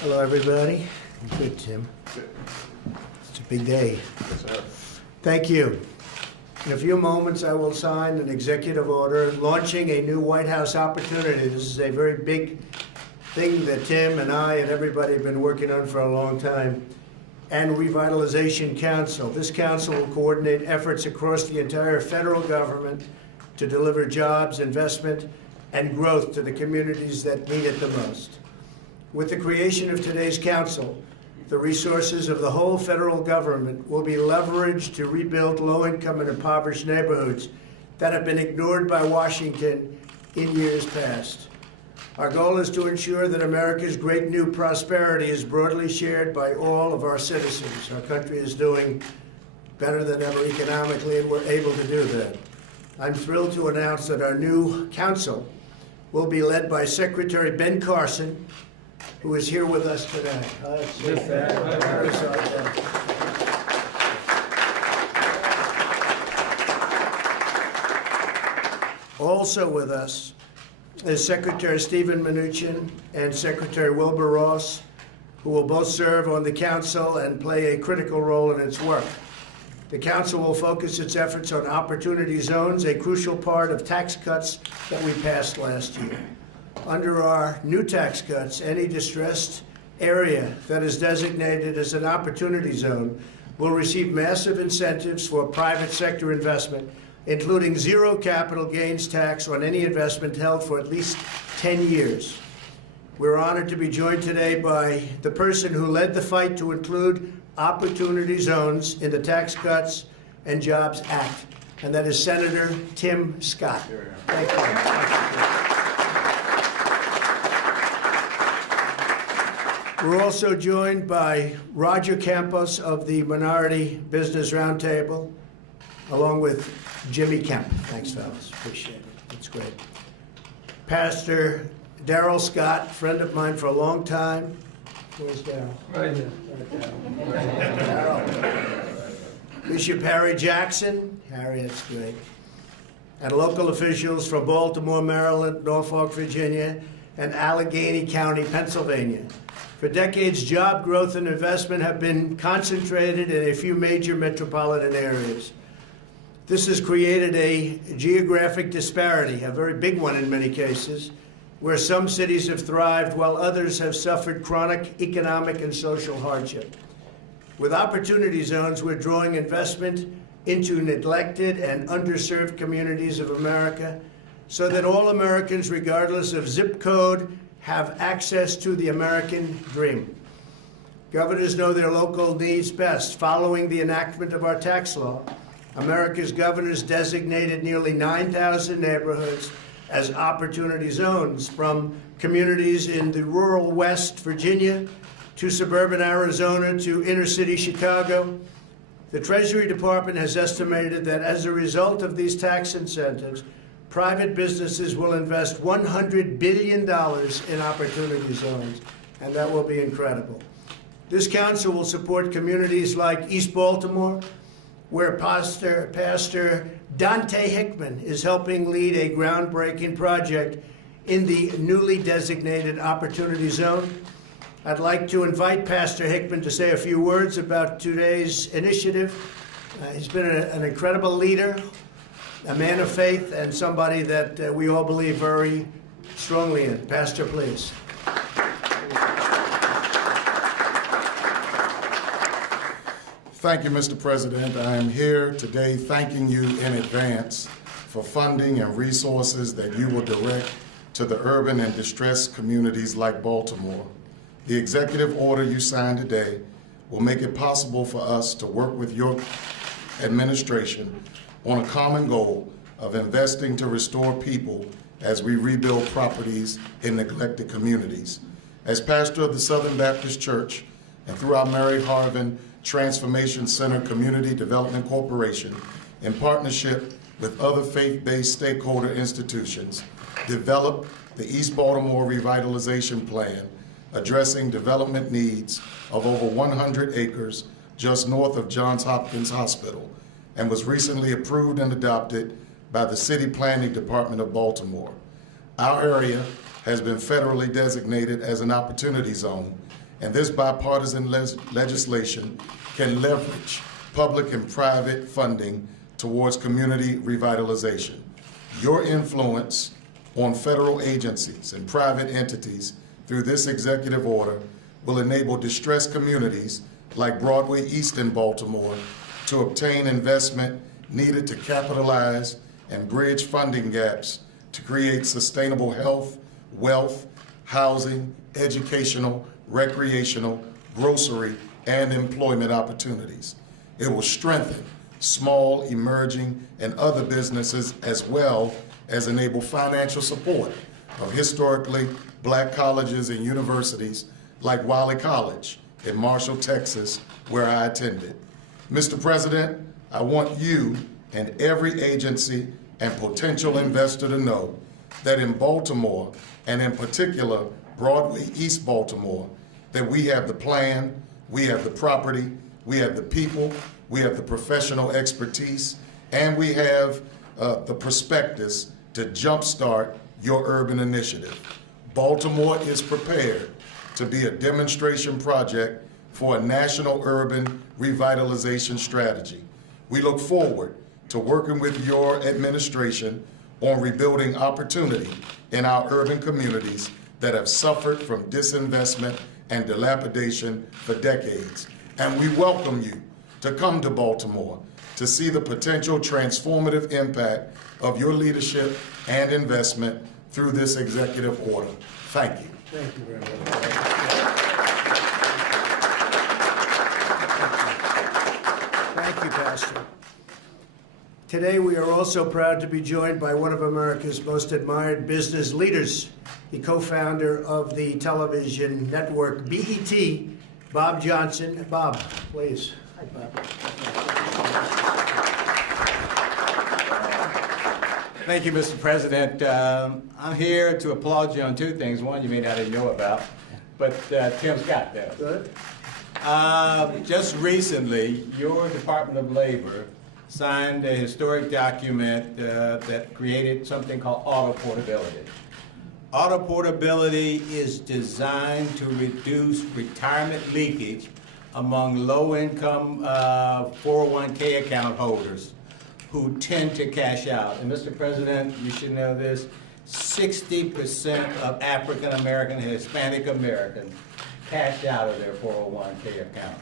Hello, everybody. Good, Tim. It's a big day. Thank you. In a few moments, I will sign an executive order launching a new White House opportunity. This is a very big thing that Tim and I and everybody have been working on for a long time. And Revitalization Council. This council will coordinate efforts across the entire federal government to deliver jobs, investment, and growth to the communities that need it the most. With the creation of today's council, the resources of the whole federal government will be leveraged to rebuild low-income and impoverished neighborhoods that have been ignored by Washington in years past. Our goal is to ensure that America's great new prosperity is broadly shared by all of our citizens. Our country is doing better than ever economically, and we're able to do that. I'm thrilled to announce that our new council will be led by Secretary Ben Carson, who is here with us today. Also with us is Secretary Stephen Mnuchin and Secretary Wilbur Ross, who will both serve on the council and play a critical role in its work. The council will focus its efforts on opportunity zones, a crucial part of tax cuts that we passed last year. Under our new tax cuts, any distressed area that is designated as an opportunity zone will receive massive incentives for private sector investment, including zero capital gains tax on any investment held for at least 10 years. We're honored to be joined today by the person who led the fight to include opportunity zones in the Tax Cuts and Jobs Act, and that is Senator Tim Scott. Thank you. We're also joined by Roger Campos of the Minority Business Roundtable, along with Jimmy Kemp. Thanks, fellas. Appreciate it. It's great. Pastor Darrell Scott, friend of mine for a long time. Where's Darrell? Right here. Darrell. Bishop Harry Jackson. Harry, that's great. And local officials from Baltimore, Maryland, Norfolk, Virginia, and Allegheny County, Pennsylvania. For decades, job growth and investment have been concentrated in a few major metropolitan areas. This has created a geographic disparity, a very big one in many cases, where some cities have thrived while others have suffered chronic economic and social hardship. With opportunity zones, we're drawing investment into neglected and underserved communities of America so that all Americans, regardless of zip code, have access to the American dream. Governors know their local needs best. Following the enactment of our tax law, America's governors designated nearly 9,000 neighborhoods as opportunity zones, from communities in the rural West Virginia to suburban Arizona to inner city Chicago. The Treasury Department has estimated that as a result of these tax incentives, private businesses will invest $100 billion in opportunity zones, and that will be incredible. This council will support communities like East Baltimore, where Pastor Dante Hickman is helping lead a groundbreaking project in the newly designated Opportunity Zone. I'd like to invite Pastor Hickman to say a few words about today's initiative. He's been an incredible leader, a man of faith, and somebody that we all believe very strongly in. Pastor, please. Thank you, Mr. President. I am here today thanking you in advance for funding and resources that you will direct to the urban and distressed communities like Baltimore. The executive order you signed today will make it possible for us to work with your administration on a common goal of investing to restore people as we rebuild properties in neglected communities. As pastor of the Southern Baptist Church and through our Mary Harvin Transformation Center Community Development Corporation, in partnership with other faith-based stakeholder institutions, developed the East Baltimore Revitalization Plan, addressing development needs of over 100 acres just north of Johns Hopkins Hospital, and was recently approved and adopted by the City Planning Department of Baltimore. Our area has been federally designated as an opportunity zone, and this bipartisan legislation can leverage public and private funding towards community revitalization. Your influence on federal agencies and private entities through this executive order will enable distressed communities like Broadway East in Baltimore to obtain investment needed to capitalize and bridge funding gaps to create sustainable health, wealth, housing, educational, recreational, grocery, and employment opportunities. It will strengthen small, emerging, and other businesses, as well as enable financial support of historically black colleges and universities like Wiley College in Marshall, Texas, where I attended. Mr. President, I want you and every agency and potential investor to know that in Baltimore, and in particular Broadway East Baltimore, that we have the plan, we have the property, we have the people, we have the professional expertise, and we have the prospectus to jumpstart your urban initiative. Baltimore is prepared to be a demonstration project for a national urban revitalization strategy. We look forward to working with your administration on rebuilding opportunity in our urban communities that have suffered from disinvestment and dilapidation for decades. And we welcome you to come to Baltimore to see the potential transformative impact of your leadership and investment through this executive order. Thank you. Thank you very much. Thank you, Pastor. Today, we are also proud to be joined by one of America's most admired business leaders, the co-founder of the television network BET, Bob Johnson. Bob, please. Hi, Bob. Thank you, Mr. President. I'm here to applaud you on two things. One you may not even know about, but Tim Scott does. Good. Just recently, your Department of Labor signed a historic document that created something called auto portability. Auto portability is designed to reduce retirement leakage among low-income 401k account holders who tend to cash out. And Mr. President, you should know this, 60% of African American and Hispanic Americans cash out of their 401k account.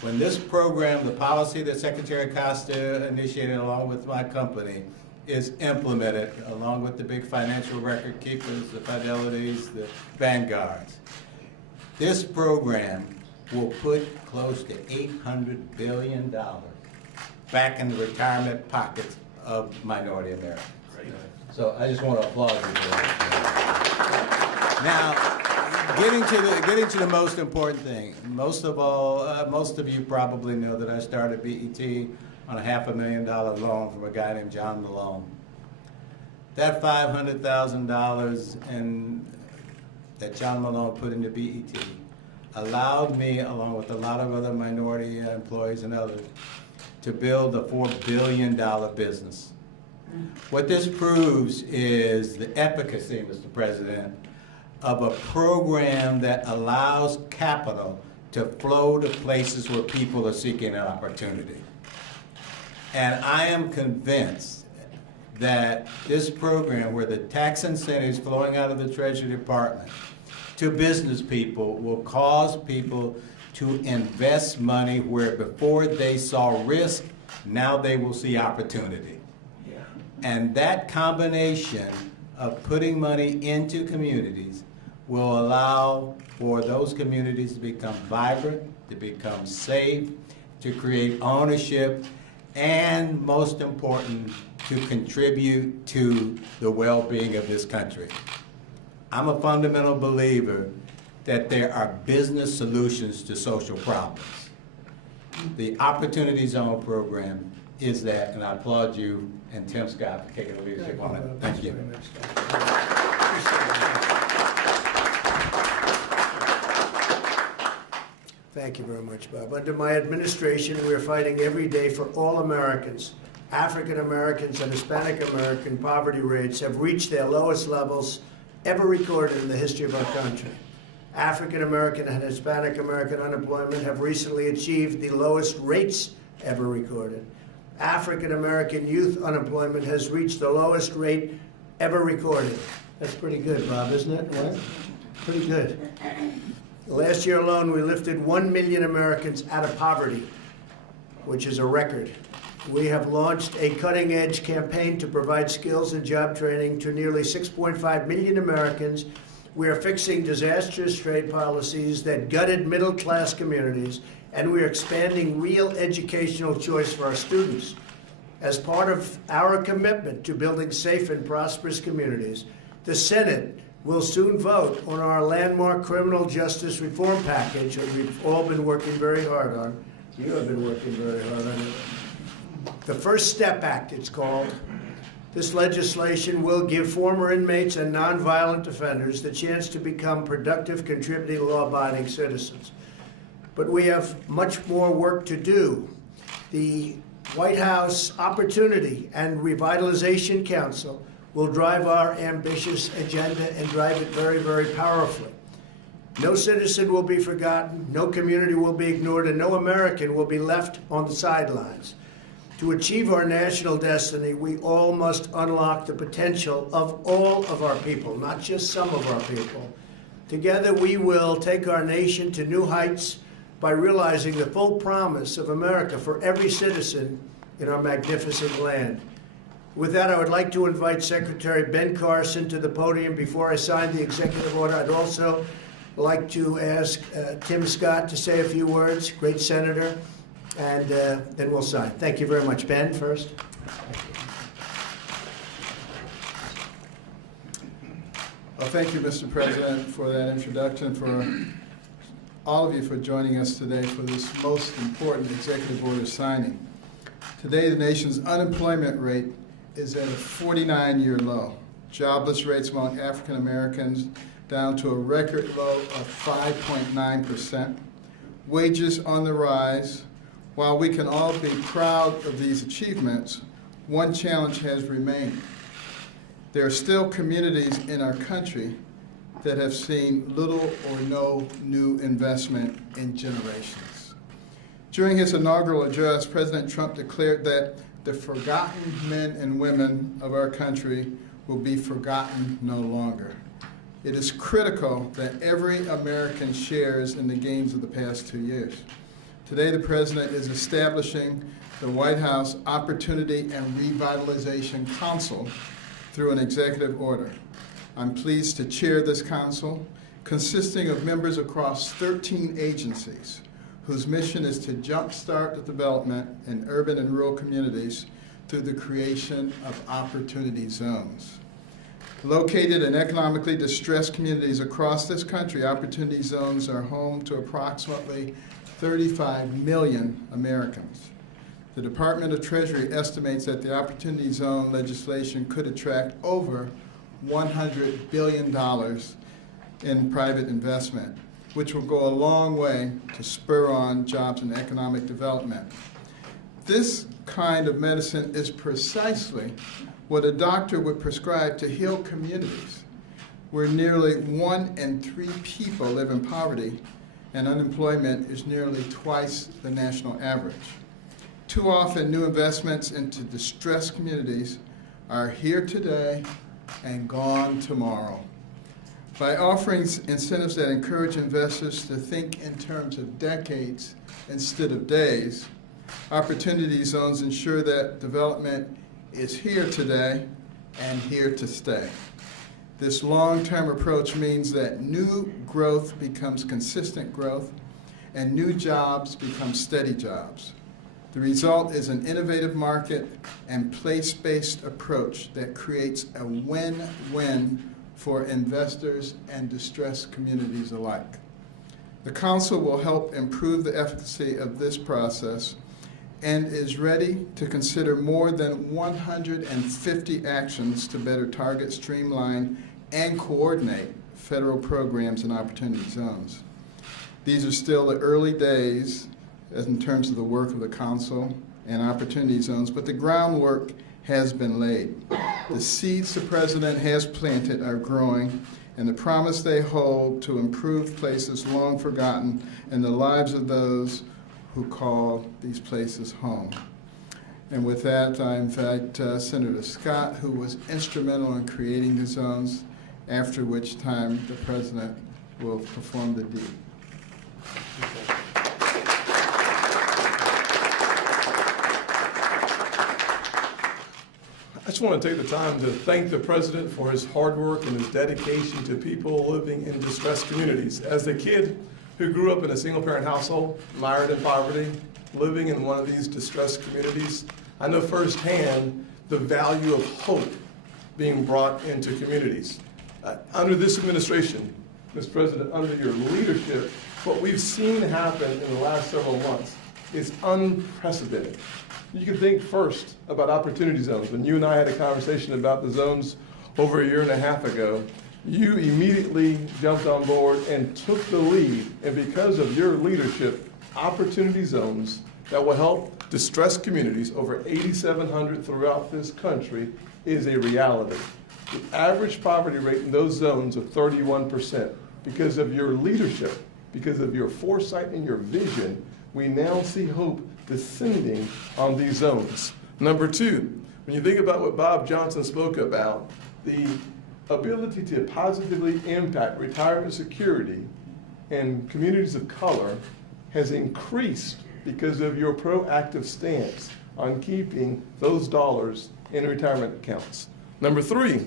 When this program, the policy that Secretary Costa initiated along with my company, is implemented along with the big financial record keepers, the Fidelities, the Vanguards, this program will put close to $800 billion back in the retirement pockets of minority Americans. Right. So I just want to applaud you for that. Now, getting to the most important thing. Most of you probably know that I started BET on a $500,000 loan from a guy named John Malone. That $500,000 that John Malone put into BET allowed me, along with a lot of other minority employees and others, to build a $4 billion business. What this proves is the efficacy, Mr. President, of a program that allows capital to flow to places where people are seeking an opportunity. And I am convinced that this program, where the tax incentives flowing out of the Treasury Department to business people, will cause people to invest money where before they saw risk, now they will see opportunity. Yeah. And that combination of putting money into communities will allow for those communities to become vibrant, to become safe, to create ownership, and most important, to contribute to the well-being of this country. I'm a fundamental believer that there are business solutions to social problems. The Opportunity Zone program is that, and I applaud you and Tim Scott for taking the leadership on it. Thank you. Thank you very much, Bob. Under my administration, we are fighting every day for all Americans. African Americans and Hispanic American poverty rates have reached their lowest levels ever recorded in the history of our country. African American and Hispanic American unemployment have recently achieved the lowest rates ever recorded. African American youth unemployment has reached the lowest rate ever recorded. That's pretty good, Bob, isn't it? What? Pretty good. Last year alone, we lifted 1 million Americans out of poverty, which is a record. We have launched a cutting-edge campaign to provide skills and job training to nearly 6.5 million Americans. We are fixing disastrous trade policies that gutted middle-class communities, and we are expanding real educational choice for our students. As part of our commitment to building safe and prosperous communities, the Senate will soon vote on our landmark criminal justice reform package that we've all been working very hard on. You have been working very hard on it. The First Step Act, it's called. This legislation will give former inmates and nonviolent offenders the chance to become productive, contributing, law-abiding citizens. But we have much more work to do. The White House Opportunity and Revitalization Council will drive our ambitious agenda and drive it very, very powerfully. No citizen will be forgotten, no community will be ignored, and no American will be left on the sidelines. To achieve our national destiny, we all must unlock the potential of all of our people, not just some of our people. Together, we will take our nation to new heights by realizing the full promise of America for every citizen in our magnificent land. With that, I would like to invite Secretary Ben Carson to the podium. Before I sign the executive order, I'd also like to ask Tim Scott to say a few words, great senator, and then we'll sign. Thank you very much. Ben, first. Well, thank you, Mr. President, for that introduction, for all of you for joining us today for this most important executive order signing. Today, the nation's unemployment rate is at a 49-year low. Jobless rates among African Americans down to a record low of 5.9%. Wages on the rise. While we can all be proud of these achievements, one challenge has remained. There are still communities in our country that have seen little or no new investment in generations. During his inaugural address, President Trump declared that the forgotten men and women of our country will be forgotten no longer. It is critical that every American shares in the gains of the past 2 years. Today, the President is establishing the White House Opportunity and Revitalization Council through an executive order. I'm pleased to chair this council, consisting of members across 13 agencies, whose mission is to jumpstart the development in urban and rural communities through the creation of opportunity zones. Located in economically distressed communities across this country, opportunity zones are home to approximately 35 million Americans. The Department of Treasury estimates that the opportunity zone legislation could attract over $100 billion in private investment, which will go a long way to spur on jobs and economic development. This kind of medicine is precisely what a doctor would prescribe to heal communities where nearly 1 in 3 people live in poverty and unemployment is nearly twice the national average. Too often, new investments into distressed communities are here today and gone tomorrow. By offering incentives that encourage investors to think in terms of decades instead of days, opportunity zones ensure that development is here today and here to stay. This long-term approach means that new growth becomes consistent growth and new jobs become steady jobs. The result is an innovative market and place-based approach that creates a win-win for investors and distressed communities alike. The Council will help improve the efficacy of this process and is ready to consider more than 150 actions to better target, streamline, and coordinate federal programs and opportunity zones. These are still the early days in terms of the work of the council and opportunity zones, but the groundwork has been laid. The seeds the president has planted are growing, and the promise they hold to improve places long forgotten in the lives of those who call these places home. And with that, I invite Senator Scott, who was instrumental in creating the zones, after which time the president will perform the deed. I just want to take the time to thank the president for his hard work and his dedication to people living in distressed communities. As a kid who grew up in a single-parent household, mired in poverty, living in one of these distressed communities, I know firsthand the value of hope being brought into communities. Under this administration, Mr. President, under your leadership, what we've seen happen in the last several months is unprecedented. You can think first about opportunity zones. When you and I had a conversation about the zones over a year and a half ago, you immediately jumped on board and took the lead. And because of your leadership, opportunity zones that will help distressed communities, over 8,700 throughout this country, is a reality. The average poverty rate in those zones of 31%. Because of your leadership, because of your foresight and your vision, we now see hope descending on these zones. Number two, when you think about what Bob Johnson spoke about, the ability to positively impact retirement security in communities of color has increased because of your proactive stance on keeping those dollars in retirement accounts. Number three,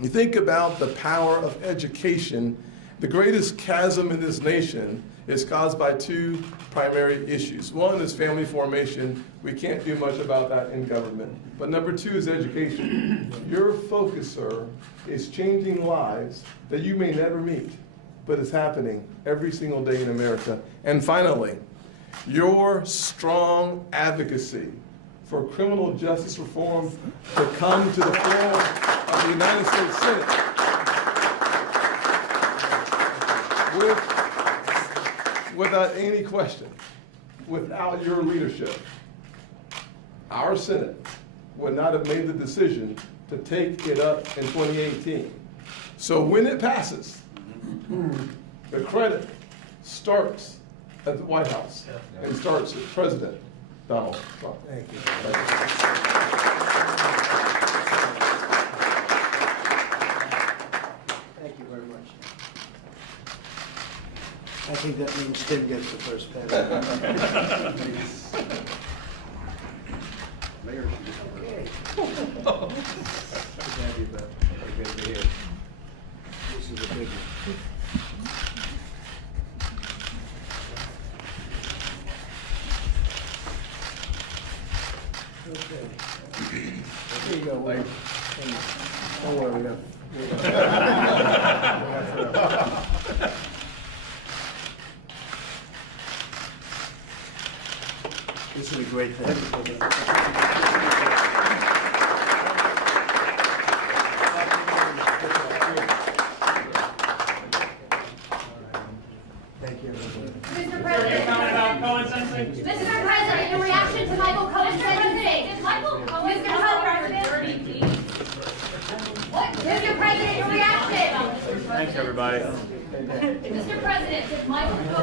you think about the power of education. The greatest chasm in this nation is caused by two primary issues. One is family formation. We can't do much about that in government. But number two is education. Your focus, sir, is changing lives that you may never meet, but it's happening every single day in America. And finally, your strong advocacy for criminal justice reform to come to the floor of the United States Senate without any question, without your leadership, our Senate would not have made the decision to take it up in 2018. So when it passes, the credit starts at the White House and starts with President Donald Trump. Thank you. Thank you very much. I think that means Tim gets the first pen. Mayor should just Okay. Good to have you back. Good to be here. This is a big one. Okay. Here you go, Wayne. Don't worry, we got This will be great for everybody. Thank you, everybody. Mr. President, Mr. President, in reaction to Michael Cohen's sentencing. Mr. President. What? Mr. President, in reaction. Thanks, everybody. Mr. President, did Michael Cohen